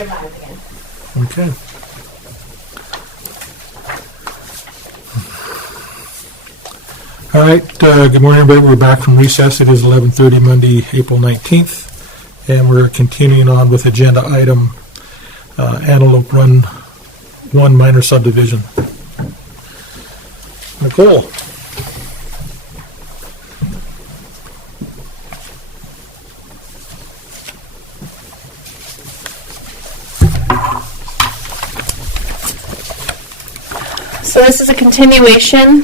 your miles again. Okay. All right, good morning, everybody. We're back from recess. It is 11:30 Monday, April 19th, and we're continuing on with agenda item Antelope Run 1 minor subdivision. Nicole. So this is a continuation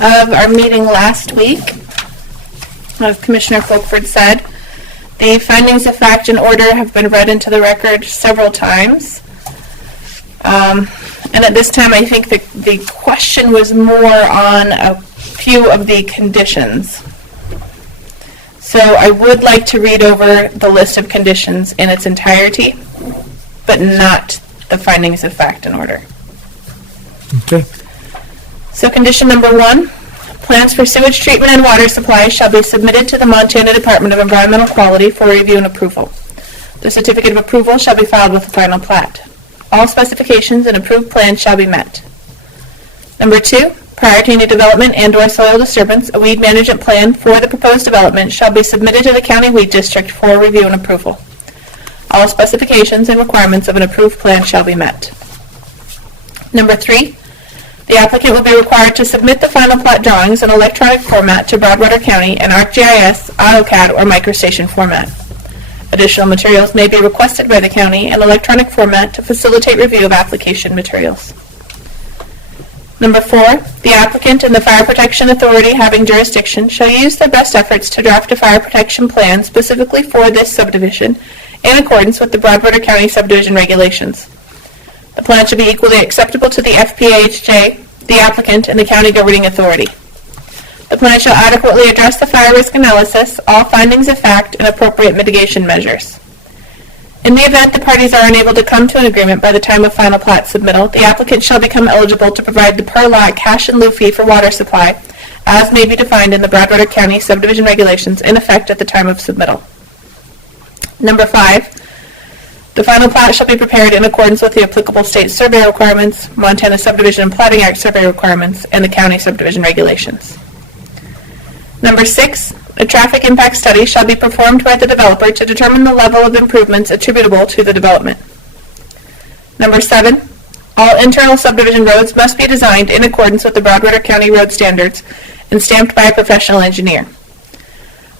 of our meeting last week. As Commissioner Folkford said, the findings of fact and order have been read into the record several times. And at this time, I think the question was more on a few of the conditions. So I would like to read over the list of conditions in its entirety, but not the findings of fact and order. Okay. So condition number 1, plans for sewage treatment and water supply shall be submitted to the Montana Department of Environmental Quality for review and approval. The certificate of approval shall be filed with the final plat. All specifications and approved plans shall be met. Number 2, prior to any development and/or soil disturbance, a weed management plan for the proposed development shall be submitted to the County Weed District for review and approval. All specifications and requirements of an approved plan shall be met. Number 3, the applicant will be required to submit the final plat drawings in electronic format to Broadwater County in ArcGIS, AutoCAD, or MicroStation format. Additional materials may be requested by the county in electronic format to facilitate review of application materials. Number 4, the applicant and the Fire Protection Authority having jurisdiction shall use their best efforts to draft a fire protection plan specifically for this subdivision in accordance with the Broadwater County subdivision regulations. The plan should be equally acceptable to the FPHJ, the applicant, and the county governing authority. The plan shall adequately address the fire risk analysis, all findings of fact, and appropriate mitigation measures. In the event the parties are unable to come to an agreement by the time of final plat submittal, the applicant shall become eligible to provide the per lot cash in lieu fee for water supply, as may be defined in the Broadwater County subdivision regulations in effect at the time of submittal. Number 5, the final plat shall be prepared in accordance with the applicable state survey requirements, Montana Subdivision and Platting Act survey requirements, and the county subdivision regulations. Number 6, a traffic impact study shall be performed by the developer to determine the level of improvements attributable to the development. Number 7, all internal subdivision roads must be designed in accordance with the Broadwater County road standards and stamped by a professional engineer.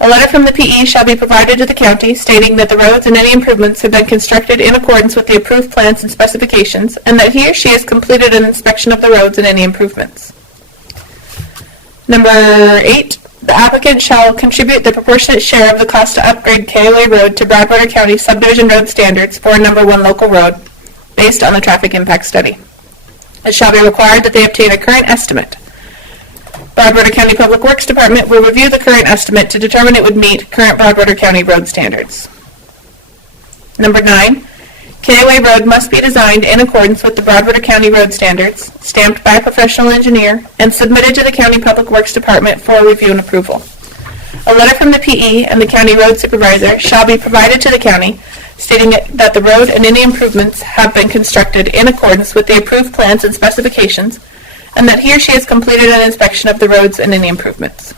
A letter from the PE shall be provided to the county stating that the roads and any improvements have been constructed in accordance with the approved plans and specifications, and that he or she has completed an inspection of the roads and any improvements. Number 8, the applicant shall contribute the proportionate share of the cost to upgrade KOA Road to Broadwater County subdivision road standards for number 1 local road based on the traffic impact study. It shall be required that they obtain a current estimate. Broadwater County Public Works Department will review the current estimate to determine it would meet current Broadwater County road standards. Number 9, KOA Road must be designed in accordance with the Broadwater County road standards, stamped by a professional engineer, and submitted to the County Public Works Department for review and approval. A letter from the PE and the county road supervisor shall be provided to the county stating that the road and any improvements have been constructed in accordance with the approved plans and specifications, and that he or she has completed an inspection of the roads and any improvements.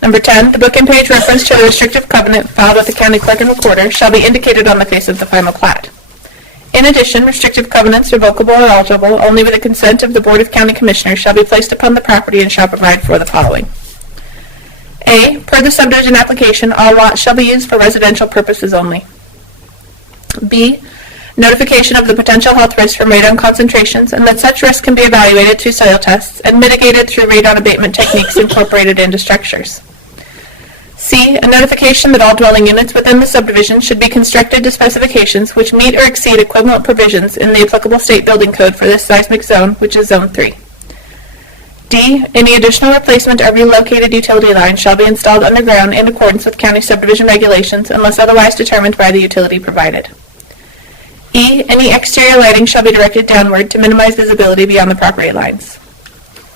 Number 10, the book and page reference to the restrictive covenant filed with the county clerk and recorder shall be indicated on the face of the final plat. In addition, restrictive covenants, revocable or alterable, only with the consent of the Board of County Commissioners, shall be placed upon the property and shall provide for the following. A, per the subdivision application, all lots shall be used for residential purposes only. B, notification of the potential health risk from radon concentrations, and that such risk can be evaluated through soil tests and mitigated through radon abatement techniques incorporated into structures. C, a notification that all dwelling units within the subdivision should be constructed to specifications which meet or exceed equivalent provisions in the applicable state building code for this seismic zone, which is Zone 3. D, any additional replacement or relocated utility line shall be installed underground in accordance with county subdivision regulations unless otherwise determined by the utility provided. E, any exterior lighting shall be directed downward to minimize visibility beyond the property lines.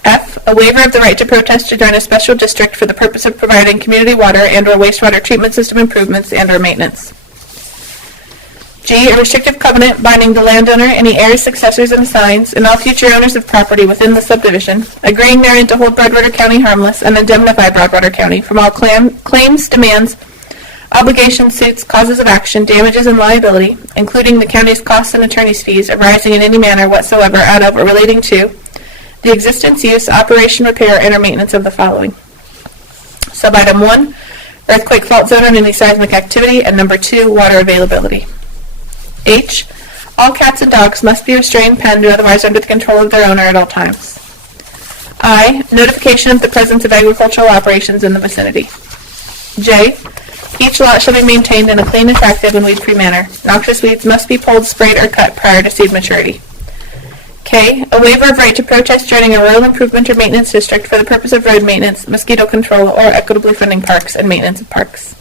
F, a waiver of the right to protest to join a special district for the purpose of providing community water and or wastewater treatment system improvements and or maintenance. G, a restrictive covenant binding the landowner, any heirs, successors, and assigns, and all future owners of property within the subdivision, agreeing therein to hold Broadwater County harmless and indemnify Broadwater County from all claims, demands, obligations, suits, causes of action, damages, and liability, including the county's costs and attorney's fees arising in any manner whatsoever out of or relating to the existence, use, operation, repair, and or maintenance of the following. Sub-item 1, earthquake fault zone and any seismic activity, and number 2, water availability. H, all cats and dogs must be restrained, penned, or otherwise under the control of their owner at all times. I, notification of the presence of agricultural operations in the vicinity. J, each lot shall be maintained in a clean, attractive, and weed-free manner. Noxious weeds must be pulled, sprayed, or cut prior to seed maturity. K, a waiver of right to protest joining a rural improvement or maintenance district for the purpose of road maintenance, mosquito control, or equitably funding parks and maintenance of parks.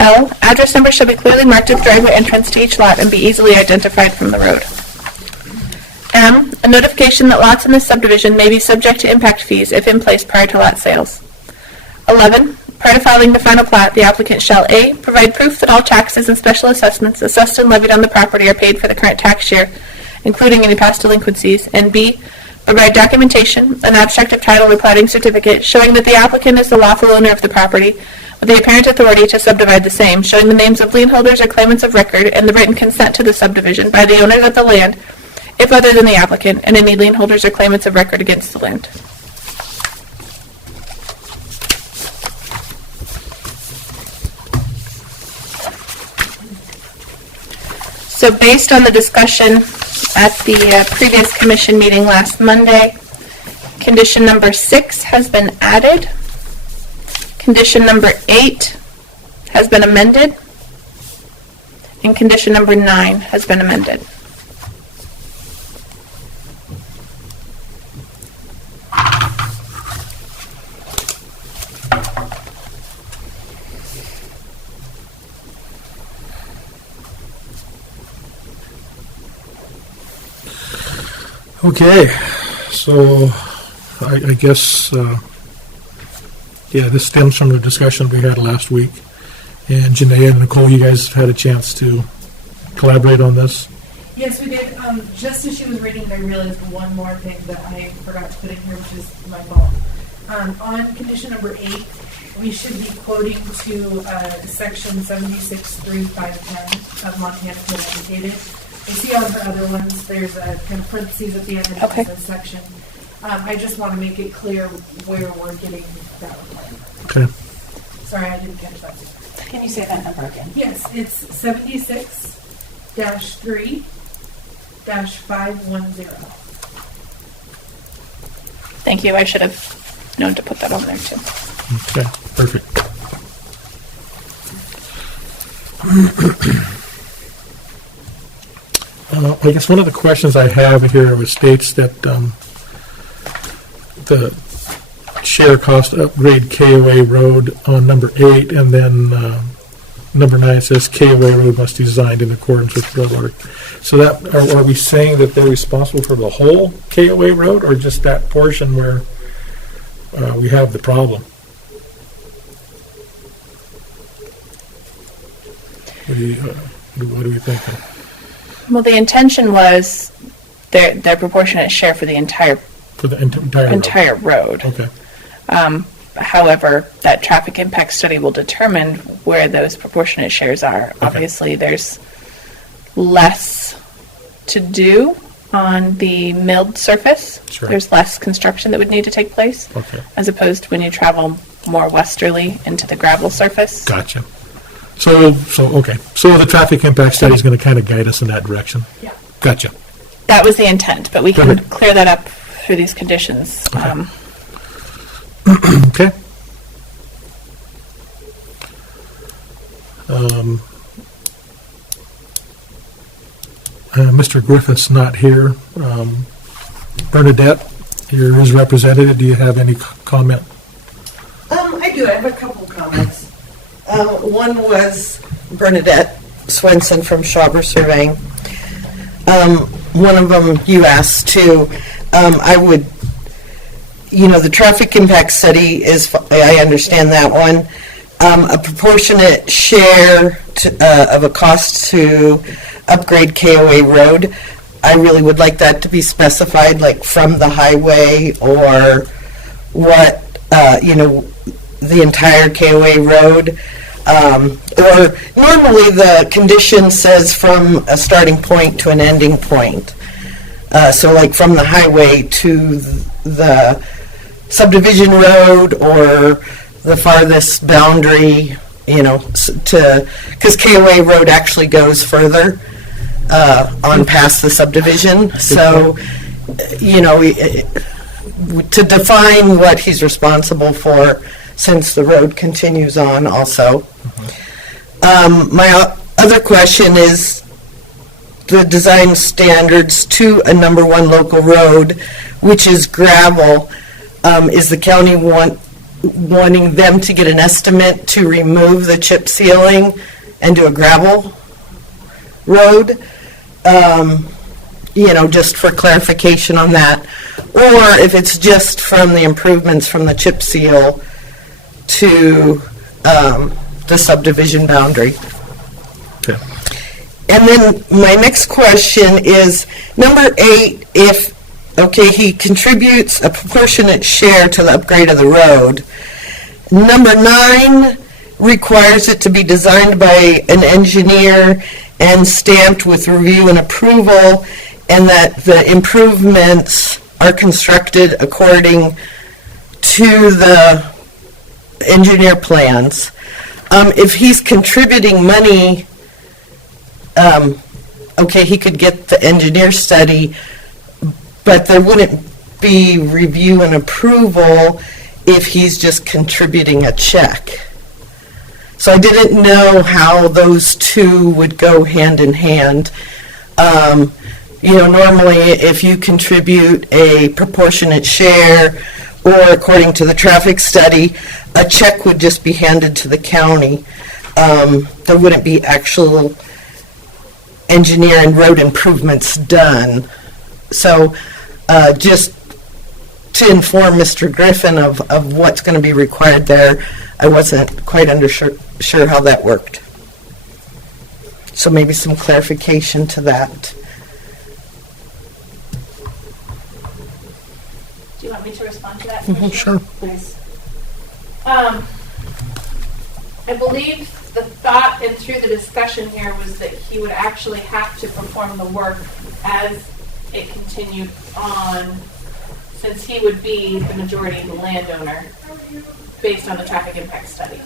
L, address numbers shall be clearly marked at the driveway entrance to each lot and be easily identified from the road. M, a notification that lots in this subdivision may be subject to impact fees if in place prior to lot sales. 11, prior to filing the final plat, the applicant shall A, provide proof that all taxes and special assessments assessed and levied on the property are paid for the current tax year, including any past delinquencies, and B, provide documentation, an abstract of title or platting certificate, showing that the applicant is the lawful owner of the property, with the apparent authority to subdivide the same, showing the names of lien holders or claimants of record and the written consent to the subdivision by the owners of the land, if other than the applicant, and any lien holders or claimants of record against the land. So based on the discussion at the previous commission meeting last Monday, condition number 6 has been added. Condition number 8 has been amended. And condition number 9 has been amended. Okay, so I guess, this stems from the discussion we had last week. And Janae and Nicole, you guys had a chance to collaborate on this? Yes, we did. Just as she was reading, I realized one more thing that I forgot to put in here, which is my fault. On condition number 8, we should be quoting to section 76.3510 of Montana Code Annotated. You see on the other ones, there's a kind of parentheses at the end of Okay. the section. I just want to make it clear where we're getting that requirement. Okay. Sorry, I didn't catch that. Can you say that number again? Yes, it's 76-3-510. Thank you. I should have known to put that on there too. Okay, perfect. I guess one of the questions I have here states that the share cost upgrade KOA road on number 8, and then number 9 says KOA road must be designed in accordance with Broadwater. So that are we saying that they're responsible for the whole KOA road, or just that portion where we have the problem? What do we think? Well, the intention was their proportionate share for the entire For the entire road. road. Okay. However, that traffic impact study will determine where those proportionate shares are. Okay. Obviously, there's less to do on the milled surface. Sure. There's less construction that would need to take place, Okay. as opposed to when you travel more westerly into the gravel surface. Gotcha. So okay. So the traffic impact study is going to kind of guide us in that direction. Yeah. Gotcha. That was the intent, but we can Perfect. clear that up through these conditions. Okay. Okay. Mr. Griffith's not here. Bernadette, you're his representative. Do you have any comment? I do. I have a couple comments. One was Bernadette Swenson from Schauber Surveying. One of them you asked too. I would, the traffic impact study is, I understand that one. A proportionate share of a cost to upgrade KOA Road. I really would like that to be specified, like from the highway or what, the entire KOA Road. Or normally the condition says from a starting point to an ending point. So like from the highway to the subdivision road or the farthest boundary, because KOA Road actually goes further on past the subdivision. So, to define what he's responsible for since the road continues on also. My other question is the design standards to a number one local road, which is gravel. Is the county wanting them to get an estimate to remove the chip sealing and do a gravel road? Just for clarification on that. Or if it's just from the improvements from the chip seal to the subdivision boundary. Okay. And then my next question is, number 8, he contributes a proportionate share to the upgrade of the road. Number 9 requires it to be designed by an engineer and stamped with review and approval, and that the improvements are constructed according to the engineer plans. If he's contributing money, he could get the engineer study, but there wouldn't be review and approval if he's just contributing a check. So I didn't know how those two would go hand in hand. Normally if you contribute a proportionate share, or according to the traffic study, a check would just be handed to the county. There wouldn't be actual engineer and road improvements done. So just to inform Mr. Griffin of what's going to be required there, I wasn't quite sure how that worked. So maybe some clarification to that. Do you want me to respond to that? Sure. Please. I believe the thought and through the discussion here was that he would actually have to perform the work as it continued on, since he would be the majority landowner based on the traffic impact study.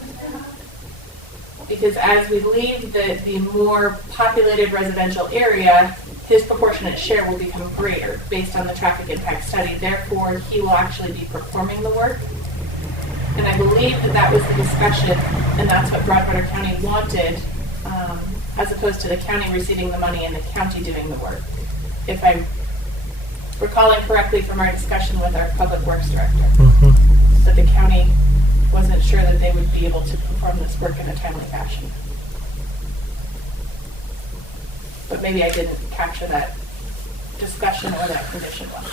Because as we leave the more populated residential area, his proportionate share will become greater based on the traffic impact study. Therefore, he will actually be performing the work. And I believe that was the discussion, and that's what Broadwater County wanted, as opposed to the county receiving the money and the county doing the work. If I'm recalling correctly from our discussion with our public works director, that the county wasn't sure that they would be able to perform this work in a timely fashion. But maybe I didn't capture that discussion or that condition well.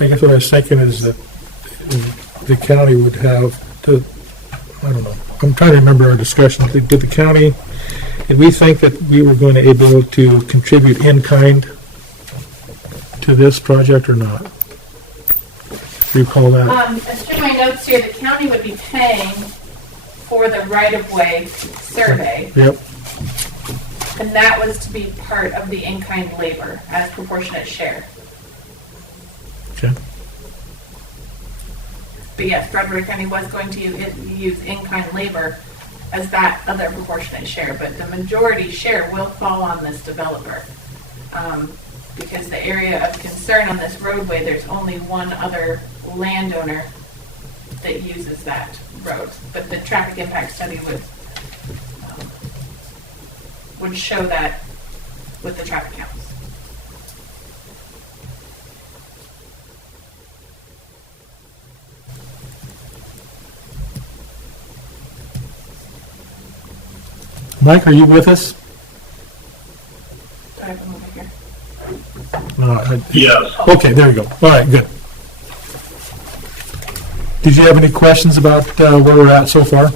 I guess what I was thinking is that the county would have to, I don't know, I'm trying to remember our discussion. Did the county, did we think that we were going to be able to contribute in kind to this project or not? Do you recall that? As to my notes here, the county would be paying for the right-of-way survey, Yep. and that was to be part of the in-kind labor as proportionate share. Okay. But yes, Broadwater County was going to use in-kind labor as that other proportionate share, but the majority share will fall on this developer. Because the area of concern on this roadway, there's only one other landowner that uses that road. But the traffic impact study would show that with the traffic counts. Mike, are you with us? Do I have them over here? No, Yes. Okay, there you go. All right, good. Did you have any questions about where we're at so far?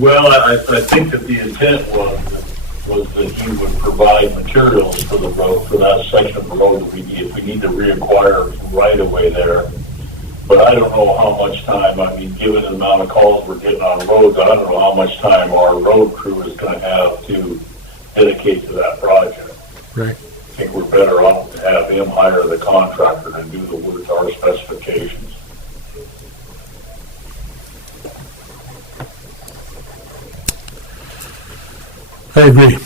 Well, I think that the intent was that he would provide materials for the road, for that section of the road that we need, if we need to reacquire right away there. But I don't know how much time, I mean, given the amount of calls we're getting on roads, I don't know how much time our road crew is gonna have to dedicate to that project. Right. I think we're better off to have him hire the contractor and do the work to our specifications. I agree.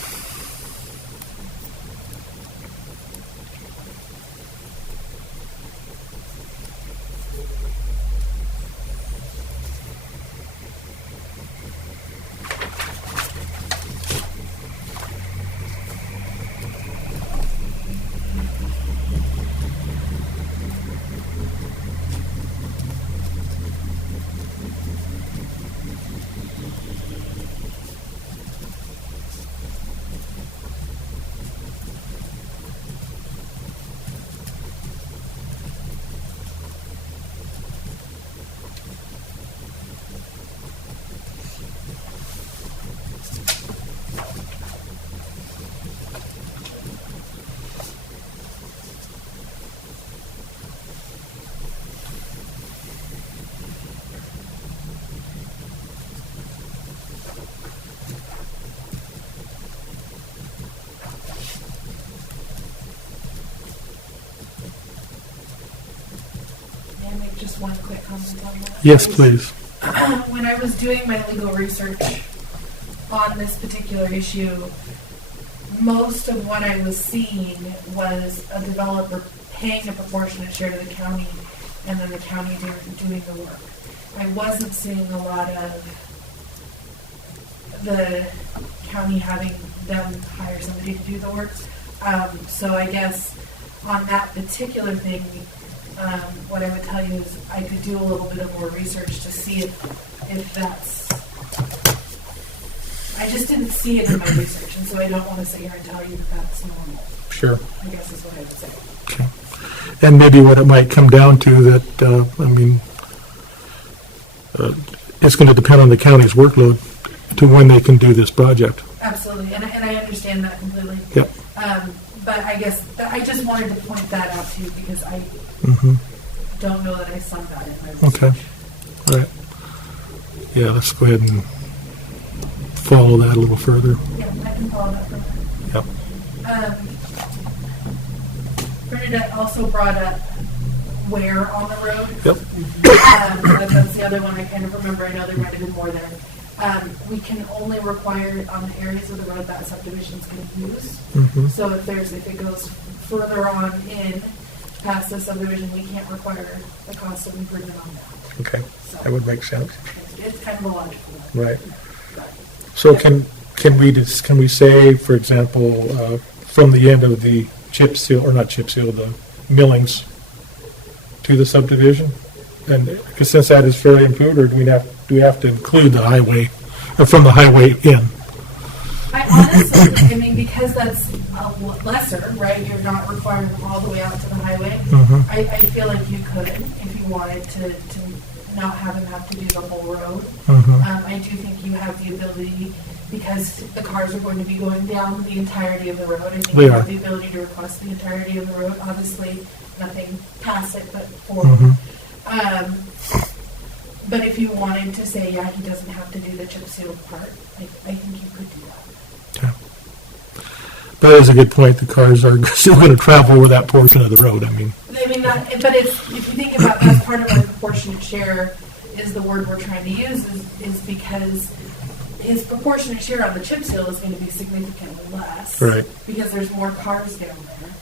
May I make just one quick comment on that? Yes, please. When I was doing my legal research on this particular issue, most of what I was seeing was a developer paying a proportionate share to the county and then the county doing the work. I wasn't seeing a lot of the county having them hire somebody to do the work. So I guess on that particular thing, what I would tell you is I could do a little bit of more research to see if that's. I just didn't see it in my research, and so I don't want to sit here and tell you that that's normal. Sure. I guess is what I would say. Okay. And maybe what it might come down to that, it's going to depend on the county's workload to when they can do this project. Absolutely, and I understand that completely. Yep. But I guess I just wanted to point that out to you because I don't know that I saw that in my research. Okay. All right. Yeah, let's go ahead and follow that a little further. Yeah, I can follow that from there. Yep. Bernadette also brought up where on the road. Yep. That's the other one I kind of remember. I know there might have been more there. We can only require on the areas of the road that subdivisions can use. So if it goes further on in past the subdivision, we can't require the cost of improvement on that. Okay. So That would make sense. it's kind of a logical one. Right. So can we say, for example, from the end of the chip seal, or not chip seal, the millings to the subdivision? And because since that is fairly improved, or do we have to include the highway, or from the highway in? I honestly, because that's lesser, right? You're not requiring them all the way out to the highway. I feel like you could, if you wanted to not have them have to do the whole road. I do think you have the ability, because the cars are going to be going down the entirety of the road. I think They you are. have the ability to request the entirety of the road. Obviously, nothing past it, but forward. But if you wanted to say, yeah, he doesn't have to do the chip seal part, I think you could do that. Okay. But that is a good point. The cars are still going to travel over that portion of the road. But If you think about that's part of our proportionate share is the word we're trying to use is because his proportionate share on the chip seal is going to be significantly less. Right. Because there's more cars down there.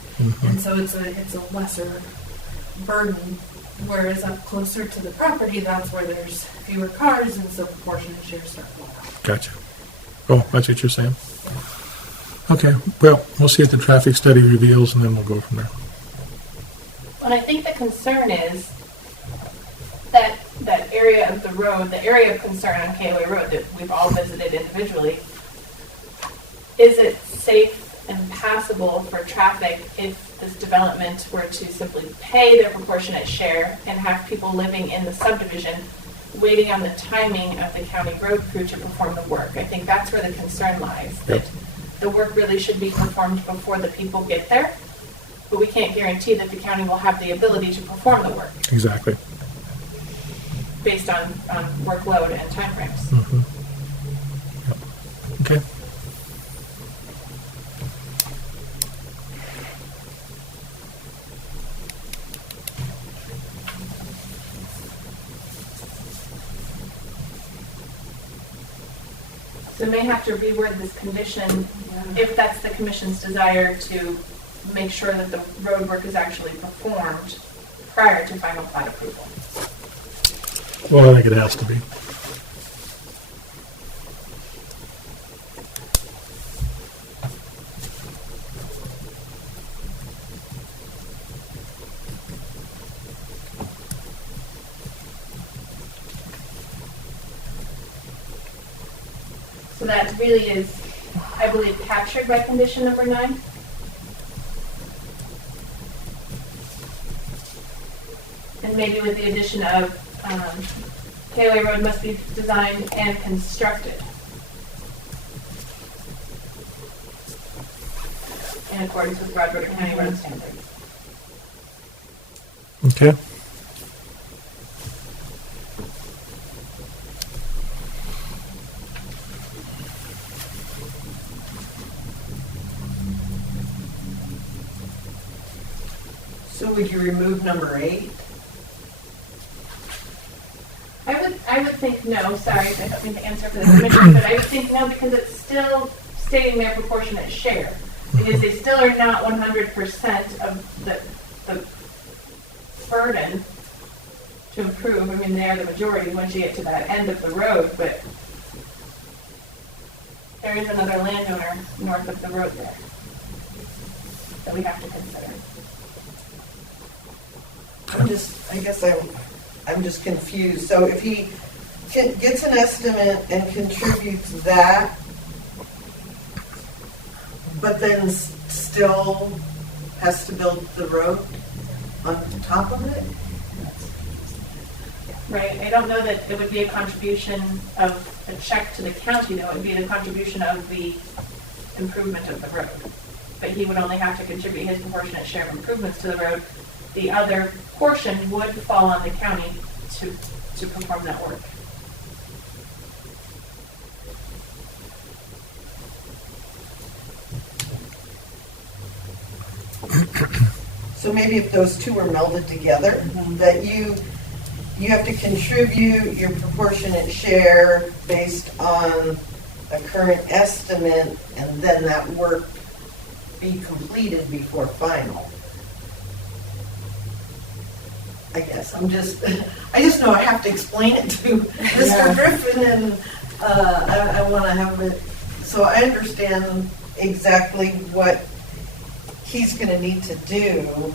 And so it's a lesser burden. Whereas up closer to the property, that's where there's fewer cars, and so proportionate shares start going up. Gotcha. Oh, that's what you're saying? Okay. Well, we'll see what the traffic study reveals, and then we'll go from there. And I think the concern is that area of the road, the area of concern on Kayway Road that we've all visited individually, is it safe impassable for traffic if this development were to simply pay their proportionate share and have people living in the subdivision waiting on the timing of the county road crew to perform the work. I think that's where the concern lies, that the work really should be performed before the people get there, but we can't guarantee that the county will have the ability to perform the work Exactly. based on workload and timeframes. Mhm. Yep. Okay. So we may have to reword this condition if that's the commission's desire to make sure that the road work is actually performed prior to final plat approval. Well, I think it has to be. So that really is, I believe, captured by condition number 9. And maybe with the addition of KOA Road must be designed and constructed in accordance with Broadwater County Road standards. Okay. So would you remove number 8? I would think no, sorry, I don't mean to answer for the commission, but I would think no because it's still stating their proportionate share. Because they still are not 100% of the burden to improve. I mean, they are the majority once you get to that end of the road, but there is another landowner north of the road there that we have to consider. I'm just confused. So if he gets an estimate and contributes that, but then still has to build the road on top of it? Right, I don't know that it would be a contribution of a check to the county, though, it would be the contribution of the improvement of the road. But he would only have to contribute his proportionate share of improvements to the road. The other portion would fall on the county to perform that work. So maybe if those two are melded together, that you have to contribute your proportionate share based on a current estimate, and then that work be completed before final. I guess I just know I have to explain it to Mr. Griffin, and I want to have it, so I understand exactly what he's going to need to do.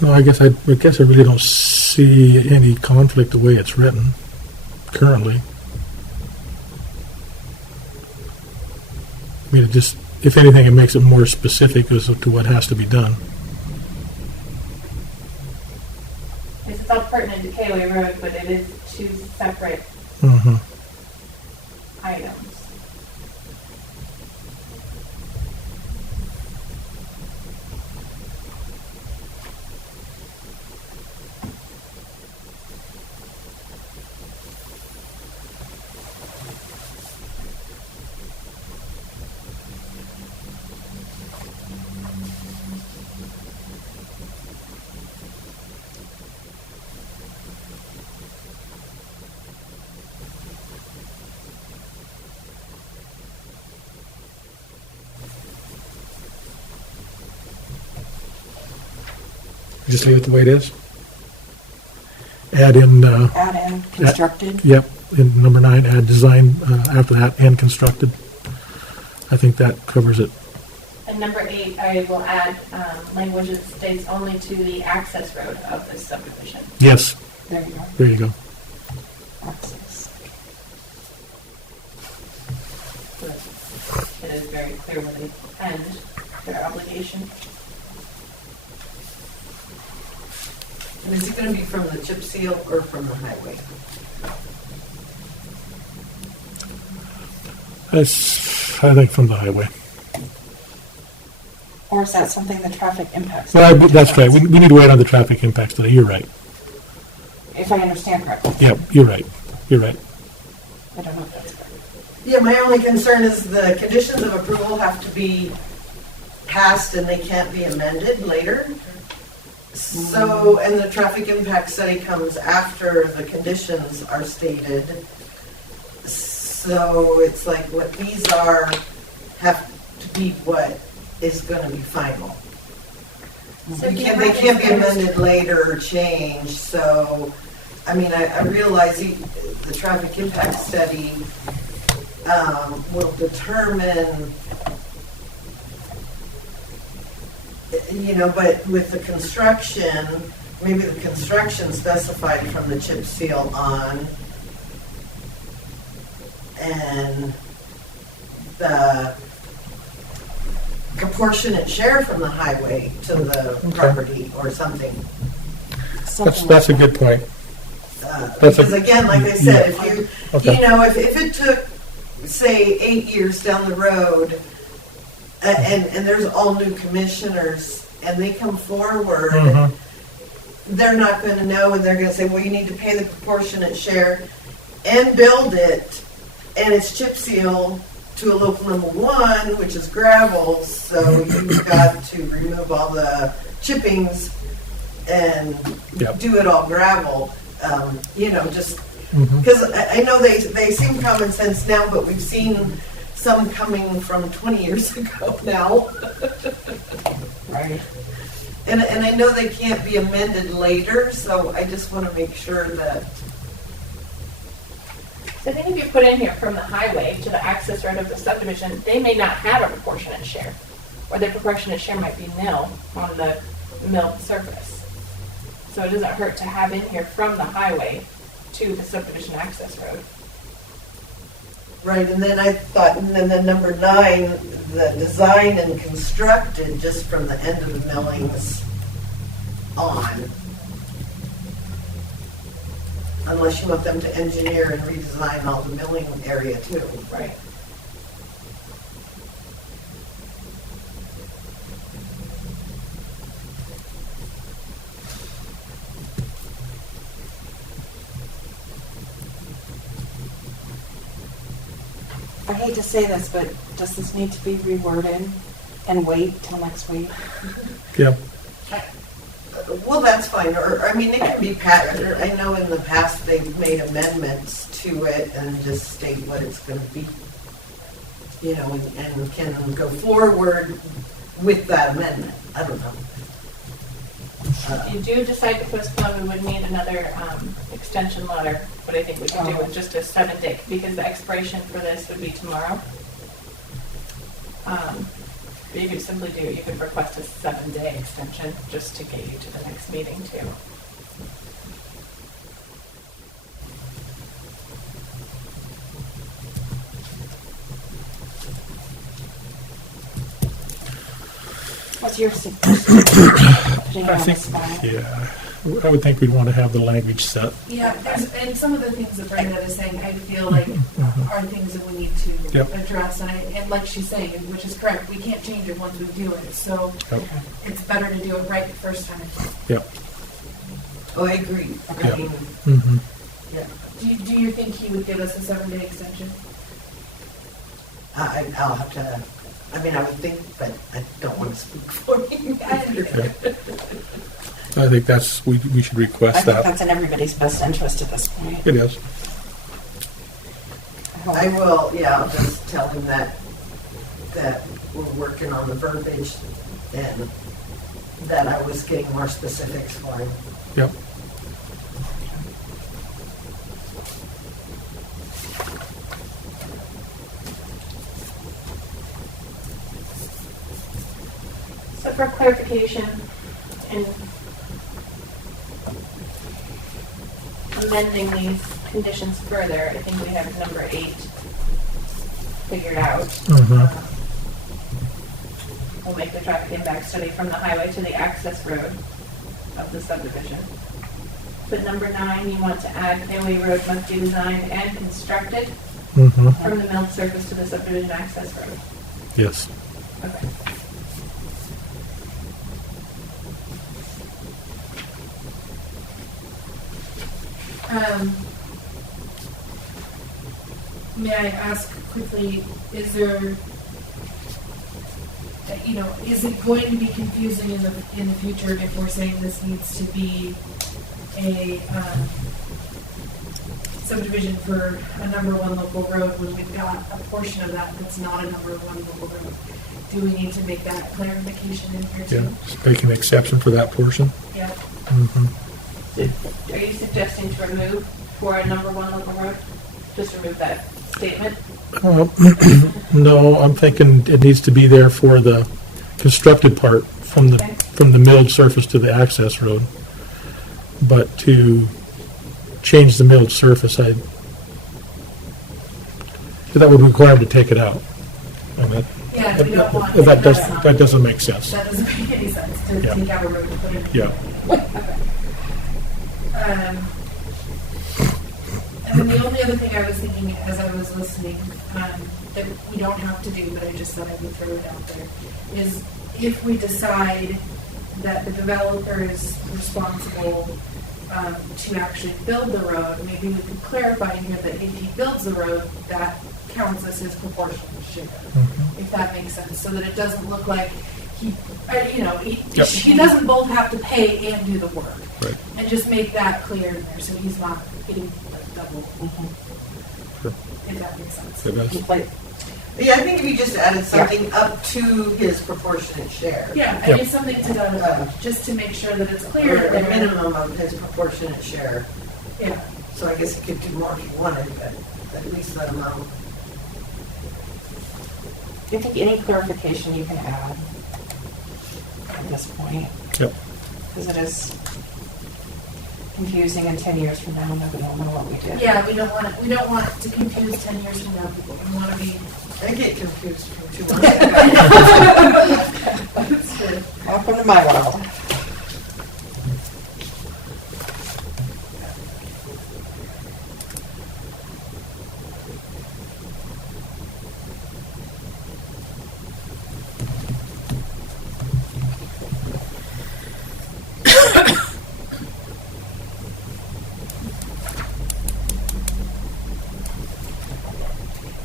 No, I guess I really don't see any conflict the way it's written currently. I mean, it just, if anything, it makes it more specific as to what has to be done. It's all pertinent to KOA Road, but it is two separate Mm-hmm. items. Just leave it the way it is. Add in, Add in constructed. yep, in number 9, add design after that, and constructed. I think that covers it. And number 8, I will add language that states only to the access road of this subdivision. Yes, There you go. there you go. Access. So that it is very clear where they end their obligation. And is it going to be from the chip seal or from the highway? I think from the highway. Or is that something the traffic impacts? That's right. We need to wait on the traffic impacts today. You're right. If I understand correctly. Yep, you're right. You're right. I don't know if that's correct. Yeah, my only concern is the conditions of approval have to be passed and they can't be amended later. So, and the traffic impact study comes after the conditions are stated. So it's like what these are have to be what is going to be final. So They can't be amended later or changed, so, I mean, I realize the traffic impact study will determine, but with the construction, maybe the construction specified from the chip seal on, and the proportionate share from the highway to the property or something. That's a good point. Because again, like I said, if you, Okay. if it took, say, 8 years down the road, and there's all new commissioners, and they come forward, Mhm. they're not gonna know, and they're gonna say, well, you need to pay the proportionate share and build it, and it's chip seal to a local number 1, which is gravel, so you've got to remove all the chippings and Yep. do it all gravel. Just Mhm. because I know they seem common sense now, but we've seen some coming from 20 years ago now. Right. And I know they can't be amended later, so I just want to make sure that, So I think if you put in here from the highway to the access road of the subdivision, they may not have a proportionate share. Or their proportionate share might be nil on the mill surface. So it doesn't hurt to have in here from the highway to the subdivision access road. right, and then I thought, and then number 9, the design and constructed just from the end of the millings on. Unless you want them to engineer and redesign all the milling area too. Right. I hate to say this, but does this need to be reworded and wait till next week? Yeah. Well, that's fine, or, I mean, it can be, I know in the past they've made amendments to it and just state what it's gonna be, and can go forward with that amendment, I don't know. If you do decide to postpone, we would need another extension letter. What I think we could do is just a 7-day, because the expiration for this would be tomorrow. But you could simply you could request a 7-day extension just to get you to the next meeting too. What's your suggestion? Putting it I on the think, spot. yeah, I would think we'd want to have the language set. Yeah, and some of the things that Bernadette is saying, I feel like are things that we need to Yep. address, and like she's saying, which is correct, we can't change it once we do it, so Yep. it's better to do it right the first time. Yep. Oh, I agree. Yeah. I mean, Mhm. yeah, Do you think he would give us a 7-day extension? I'll have to, I mean, I would think, but I don't want to speak for him. I understand. I think we should I request think that. that's in everybody's best interest at this point. It is. I will, yeah, I'll just tell him that we're working on the verbiage and that I was getting more specifics for him. Yep. So for clarification, in amending these conditions further, I think we have number 8 figured out. Mhm. We'll make the traffic impact study from the highway to the access road of the subdivision. But number 9, you want to add Canoe Road must be designed and constructed Mhm. from the milled surface to the subdivision access road. Yes. Okay. May I ask quickly, is there, is it going to be confusing in the future if we're saying this needs to be a subdivision for a number 1 local road when we've got a portion of that that's not a number 1 local road? Do we need to make that clarification in here Yeah, too? just make an exception for that portion. Yeah. Mhm. Are you suggesting to remove for a number 1 local road? Just remove that statement? No, I'm thinking it needs to be there for the constructed part from Okay. the milled surface to the access road. But to change the milled surface, that would require him to take it out. And that, Yeah, we don't want. that doesn't make sense. That doesn't make any sense to Yeah. take out a road to put in. Yeah. And then the only other thing I was thinking as I was listening, that we don't have to do, but I just thought I would throw it out there, is if we decide that the developer is responsible to actually build the road, maybe we could clarify in here that if he builds the road, that counts as his proportional share, if that makes sense, so that it doesn't look like he doesn't both have to pay and do the work. Right. And just make that clear in there, so he's not getting like double, Sure. if that makes sense. It does. Like, Yeah, I think if you just added something up to his proportionate share. Yeah, I Yep. mean, something to that effect, just to make sure that it's Or clear. a there. minimum of his proportionate share. Yeah, So I guess he could do more if he wanted, but at least that amount. I think any clarification you can add at this point, Yep. because it is confusing, and 10 years from now, nobody will know what we did. yeah, we don't want it to confuse 10 years from now people. We want to be. I get confused from 2 months ago. That's true. Welcome to my world.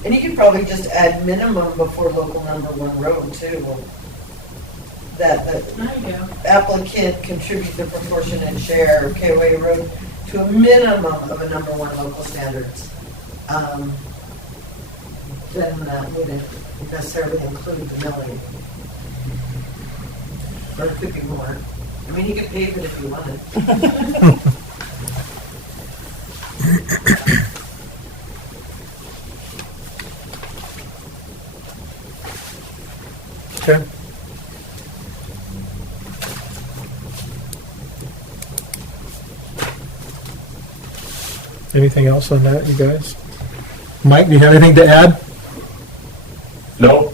And you could probably just add minimum before local number 1 road too. That the There you go. applicant contribute the proportionate share of KOA road to a minimum of a number 1 local standards. Then that wouldn't necessarily include the milling. Or it could be more. I mean, you could pave it if you wanted. Okay. Anything else on that, you guys? Mike, do you have anything to add? No,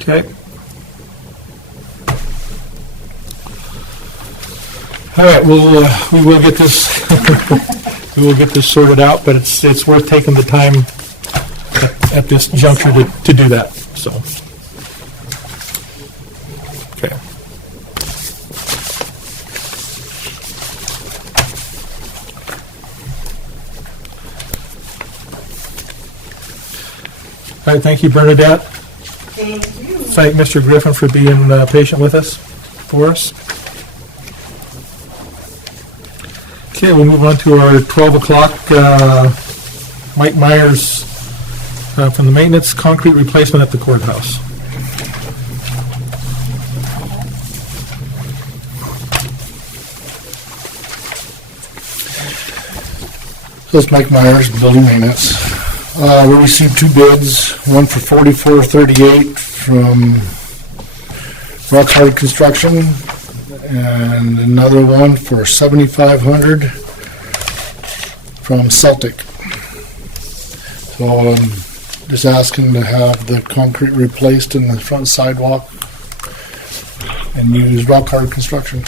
Okay. All right, we will get this, we will get this sorted out, but it's worth taking the time at this juncture to do that, so. Okay. All right, thank you, Bernadette. Thank you. Thank Mr. Griffin for being patient with us, for us. Okay, we'll move on to our 12 o'clock, Mike Myers from the maintenance concrete replacement at the courthouse. This is Mike Myers, building maintenance. We received 2 bids, one for $44.38 from Rock Hard Construction, and another one for $7,500 from Celtic. So just asking to have the concrete replaced in the front sidewalk and use Rock Hard Construction.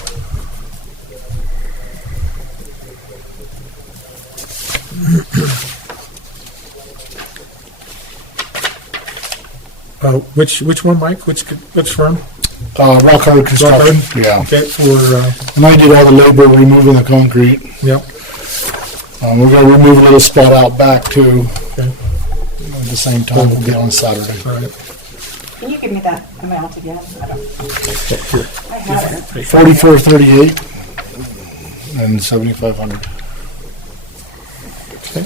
Which one, Mike? Which firm? Rock Hard Construction, yeah. Okay, for, And I did all the labor removing the concrete. yep, We're going to remove a little spot out back too. okay, At the same time, we'll be on Saturday. all right. Can you give me that amount again? I had it. 44.38 and 7,500. Okay.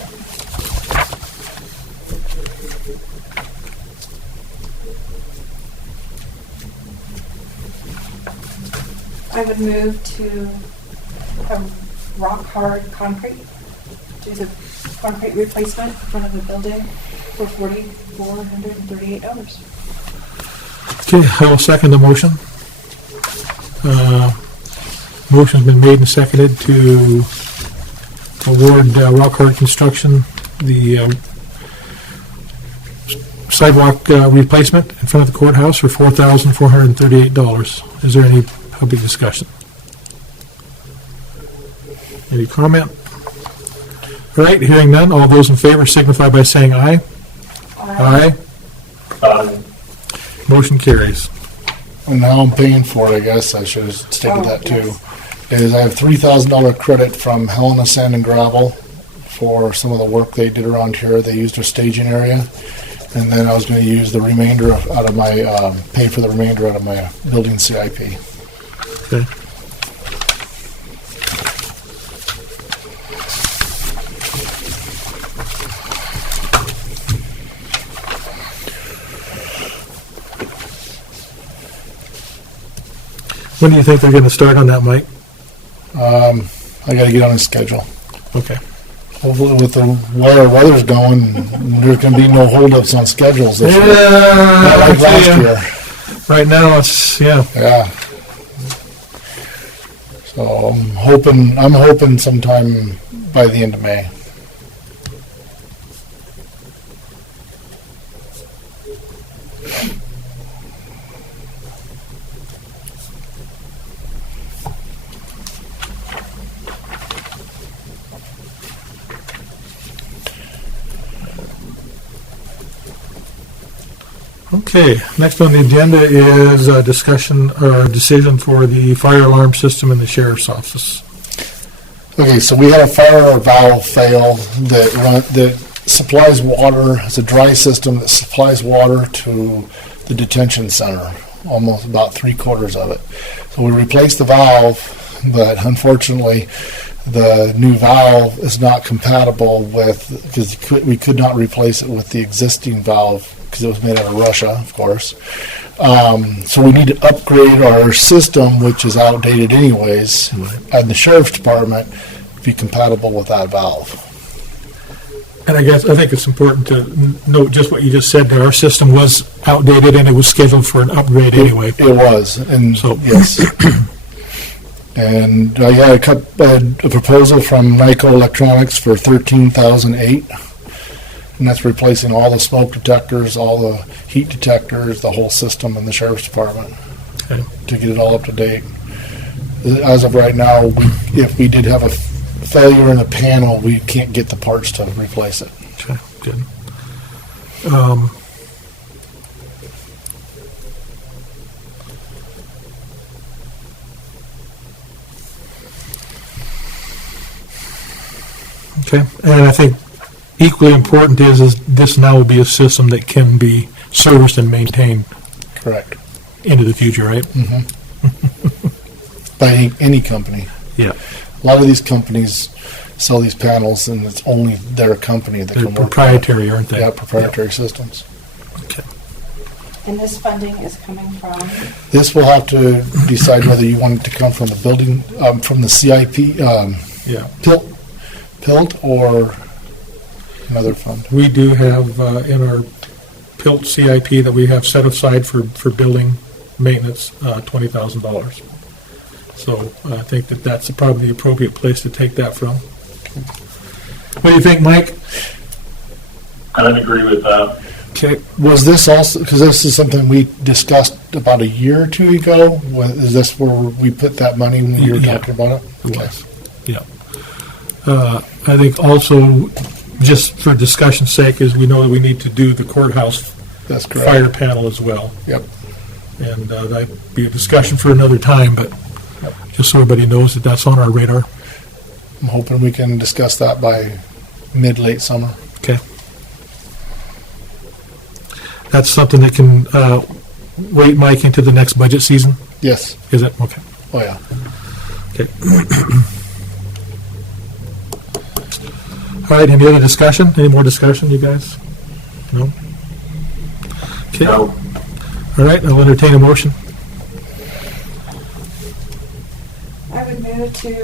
I would move to have rock hard concrete, do the concrete replacement in front of the building for $4,438. Okay, I will second the motion. Motion's been made and seconded to award Rock Hard Construction the sidewalk replacement in front of the courthouse for $4,438. Is there any public discussion? Any comment? All right, hearing none, all those in favor signify by saying aye. Aye. Motion carries. And now I'm paying for it, I guess. I should have stated that too. Yes. Is I have $3,000 credit from Helena Sand and Gravel for some of the work they did around here. They used their staging area. And then I was going to use the remainder out of my, pay for the remainder out of my building CIP. Okay. When do you think they're going to start on that, Mike? I got to get on a schedule. Okay. Hopefully with the weather's going, there's going to be no holdups on schedules this year. Yeah, Not like last year. right now it's, yeah. Yeah. So I'm hoping sometime by the end of May. Okay, next on the agenda is a discussion or a decision for the fire alarm system in the sheriff's office. Okay, so we had a fire valve fail that supplies water. It's a dry system that supplies water to the detention center, almost about 3/4 of it. So we replaced the valve, but unfortunately, the new valve is not compatible with, because we could not replace it with the existing valve because it was made out of Russia, of course. So we need to upgrade our system, which is outdated anyways, and the sheriff's department be compatible with that valve. And I think it's important to note just what you just said there. Our system was outdated and it was scheduled for an upgrade anyway. It was, and So- yes. And I had a proposal from Nyco Electronics for $13,008, and that's replacing all the smoke detectors, all the heat detectors, the whole system in the sheriff's department Okay. to get it all up to date. As of right now, if we did have a failure in the panel, we can't get the parts to replace it. Okay, good. Okay, and I think equally important is this now will be a system that can be serviced and maintained Correct. into the future, right? By any company. Yeah. A lot of these companies sell these panels, and it's only their company that They're can work. proprietary, aren't they? Yeah, proprietary systems. Okay. And this funding is coming from, This will have to decide whether you want it to come from the building, from the CIP, Yeah. PILT or another fund. We do have in our PILT CIP that we have set aside for building maintenance, $20,000. So I think that that's probably the appropriate place to take that from. What do you think, Mike? I'd agree with that. Okay. Was this also, because this is something we discussed about a year or two ago? Is this where we put that money when you were Yeah. talking about it? It was, yeah. I think also, just for discussion's sake, is we know that we need to do the courthouse That's correct. fire panel as well. Yep. And that'd be a discussion for another time, but just so everybody knows that that's on our radar. I'm hoping we can discuss that by mid-late summer. Okay. That's something that can wait, Mike, into the next budget season, Yes. is it? Okay. Oh, yeah. Okay. All right, any other discussion? Any more discussion, you guys? No? Okay. No, All right, I'll entertain a motion. I would move to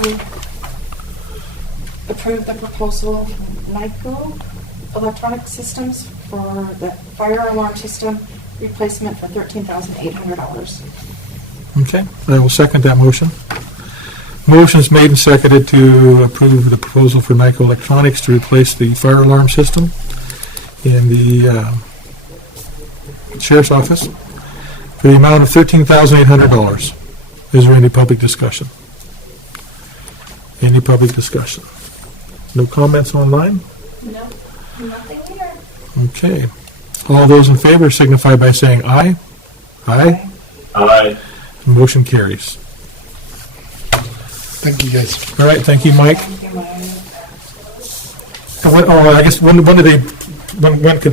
approve the proposal from NICO Electronic Systems for the fire alarm system replacement for $13,800. Okay, I will second that motion. Motion is made and seconded to approve the proposal for Nyco Electronics to replace the fire alarm system in the sheriff's office for the amount of $13,800. Is there any public discussion? Any public discussion? No comments online? No, nothing here. Okay. All those in favor signify by saying aye. Aye. aye. Motion carries. Thank you, guys. All right, thank you, Mike. Thank you, Mike. And I guess when could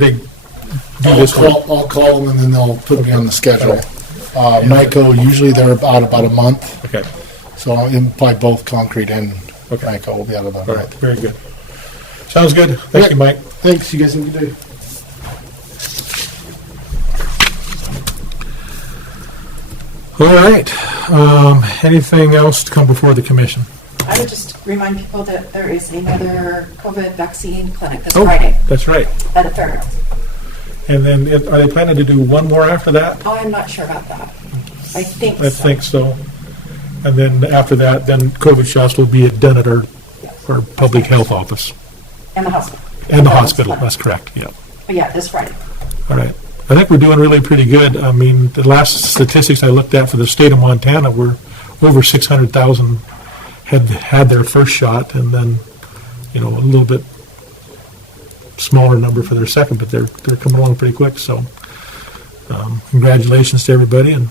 they do this one? I'll call them and then they'll put me on the schedule. NICO, usually they're about a month, Okay, so by both concrete and Okay. NICO will be out about a all right, month. very good. Sounds good. Thank you, Mike. Thanks, you guys have a good day. All right, anything else to come before the commission? I would just remind people that there is another COVID vaccine clinic this Oh, Friday that's right. at the fairgrounds. And then are they planning to do one more after that? Oh, I'm not sure about that. I think I so. think so. And then after that, then COVID shots will be done at our public health office And the hospital. and the hospital. That's correct, yeah. But yeah, this Friday. All right. I think we're doing really pretty good. I mean, the last statistics I looked at for the state of Montana were over 600,000 had their first shot, and then, a little bit smaller number for their second, but they're coming along pretty quick. So, congratulations to everybody, and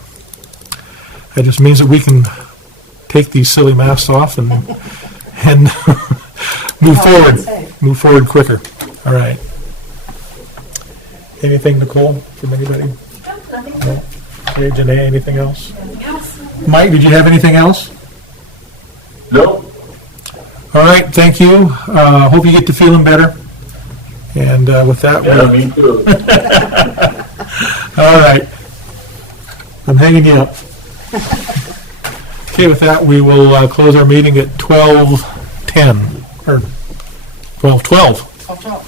that just means that we can take these silly masks off and move forward quicker. All right. Anything, Nicole, from anybody? No, nothing. No? Okay, Janae, anything else? Nothing else. Mike, did you have anything else? No, All right, thank you. Hope you get to feeling better. And with that, yeah, me too. all right. I'm hanging you up. Okay, with that, we will close our meeting at 12:10, or 12:12. I'll talk.